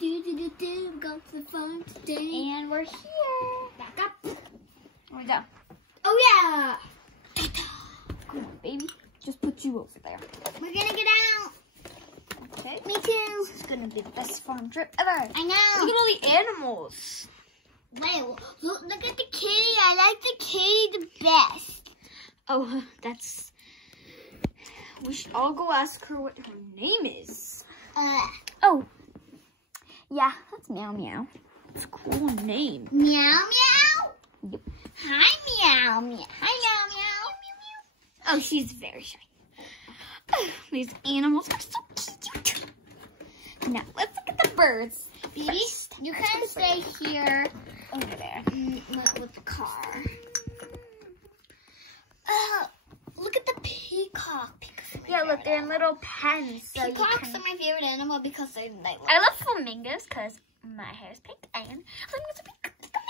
Go for fun today. And we're here. Back up. Where we go? Oh yeah. Come on, baby. Just put you over there. We're gonna get out. Okay. Me too. This is gonna be the best farm trip ever. I know. Look at all the animals. Wait, look at the kitty. I like the kitty the best. Oh, that's... We should all go ask her what her name is. Oh. Yeah, that's Meow Meow. It's a cool name. Meow meow. Yep. Hi meow meow. Hi meow meow. Oh, she's very shy. These animals are so cute. Now, let's look at the birds. Baby, you can stay here Over there. with the car. Look at the peacock. Yeah, look, they're in little pens. So Peacocks are my favorite animal because they like. I love flamingos because my hair is pink and flamingos are pink for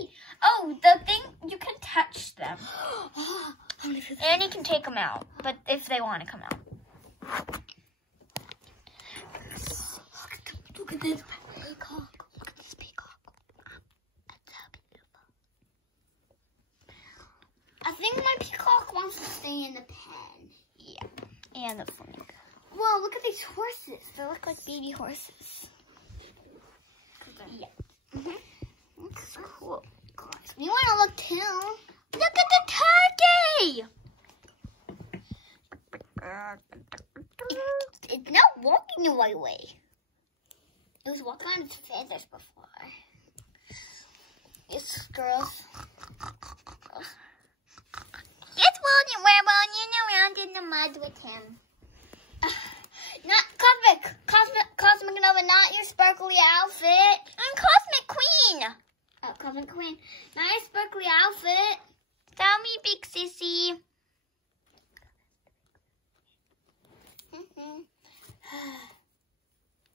me. Oh, the thing, you can touch them. And you can take them out, but if they want to come out. Look at this peacock. Look at this peacock. That's so beautiful. I think my peacock wants to stay in the pen. Yeah, and the flamingo. Whoa, look at these horses. They look like baby horses. Yeah. That's cool. You want to look too? Look at the turkey! It's not walking the right way. It was walking on its feathers before. It's girls. It's William. We're running around in the mud with him. Not Cosmic Nova, not your sparkly outfit. I'm Cosmic Queen. Oh, Cosmic Queen, not your sparkly outfit. Tell me, big sissy.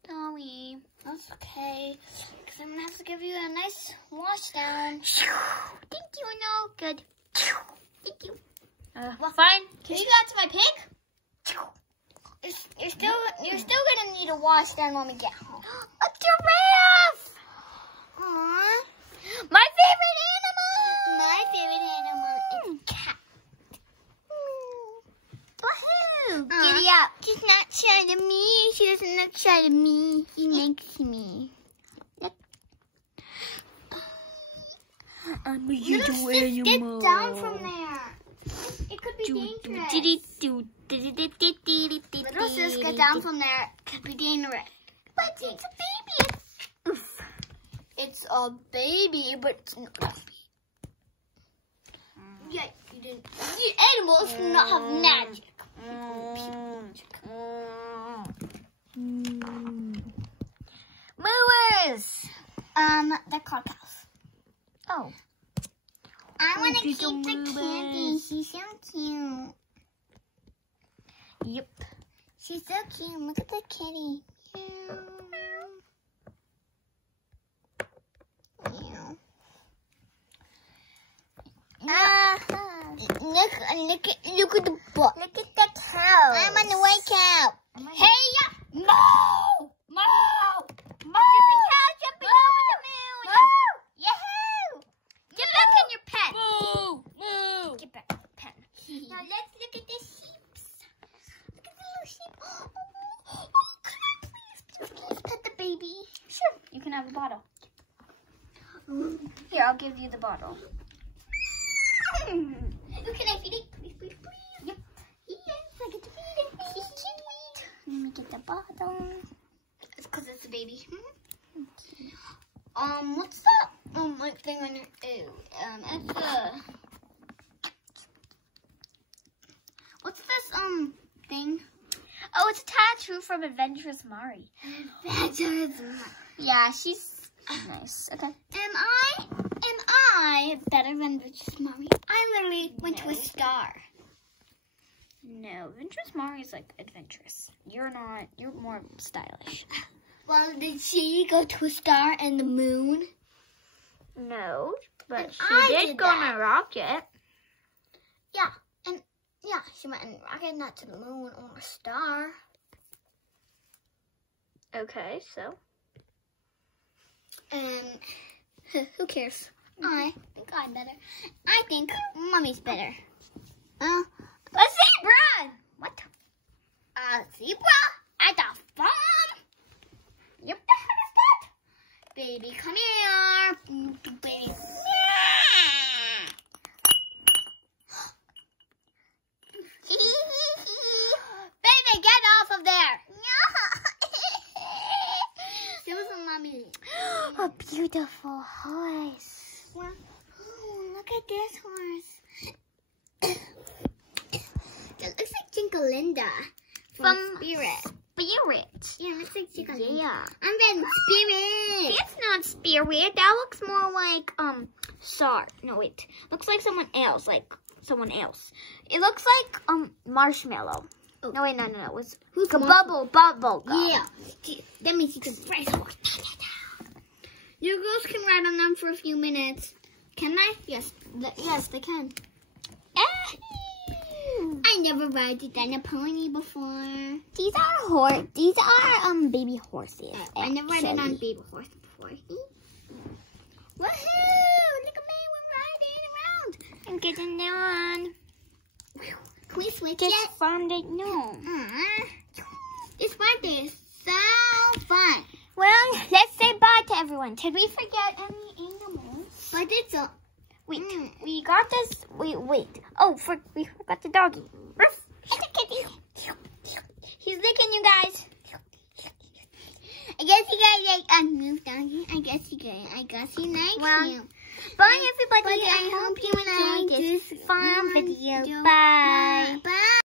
Sorry. That's okay, because I'm going to have to give you a nice wash down. Thank you, no. Good. Thank you. Well, Fine. Can you go out to my pig? You're still going to need a wash down when we get home. A giraffe! Aww. My favorite animal! My favorite animal is a cat. Woohoo! Giddy up. She's not shy to me. She doesn't look shy to me. She likes me. Look. I'm a Little sis, get down from there. It could be dangerous. Little sis, get down from there. It could be dangerous. But it's a baby. Oof. It's a baby, but it's not a baby. Yeah, you didn't. The animals do not have magic. Mooers. They're called cows. Oh. I want to keep little the movers. candy. She's so cute. Yep. She's so cute. Look at the kitty. Meow. Meow. Look at the book. Look at the cow. I'm on the white cow. Hey, moo! Moo! Moo! Cow jumping over the moon. Yahoo! Get back in your pen. Moo! Moo! Get back in the pen. Now let's look at the sheep. Look at the little sheep. Oh, can I please pet the baby? Sure. You can have a bottle. Here, I'll give you the bottle. Can I feed it? Please, please, please. Yep. Yes, I get to feed it. He's cute. Let me get the bottle. It's because it's a baby. What's that? Like thing on your it's what's this thing? Oh, it's a tattoo from Adventurous Mari. Yeah, she's nice. Okay. Am I better than Adventurous Mari? I literally went to a star. No, Adventurous Mari is like adventurous. You're not. You're more stylish. Well, did she go to a star and the moon? No, but And she I did did go that. on a rocket. Yeah, and yeah, she went in a rocket, not to the moon or a star. Okay, so Who cares? I think I'm better. I think Mommy's better. A zebra! What? A zebra at the farm? Yep, the heck is that? Baby, come here. Baby. Baby, get off of there. Mommy. A beautiful horse. Yeah. Oh, look at this horse. It looks like Jingolinda from Spirit. Spirit. Yeah, it looks like Jingolinda. Yeah. I'm in Spirit. It's not Spirit. That looks more like No, wait. Looks like someone else. It looks like Marshmallow. Oh. No, wait, no. Who's Bubble Gum. Yeah. That means you can press horse. Your girls can ride on them for a few minutes. Can I? Yes. Yes, they can. I never rode on a pony before. These are baby horses. I never rode on baby horse before. Woohoo! Look at me, we're riding around. I'm getting on. Can we switch Just it? found it. No. This birthday is so fun. Well, let's say bye to everyone. Did we forget any animals? But it's a... Wait, we got this. Wait. Oh, we forgot the doggy. Ruff. It's a kitty. He's licking you guys. I guess you guys moved down here. I guess he likes you. Bye, everybody. I hope you enjoyed this fun video. Bye. Bye.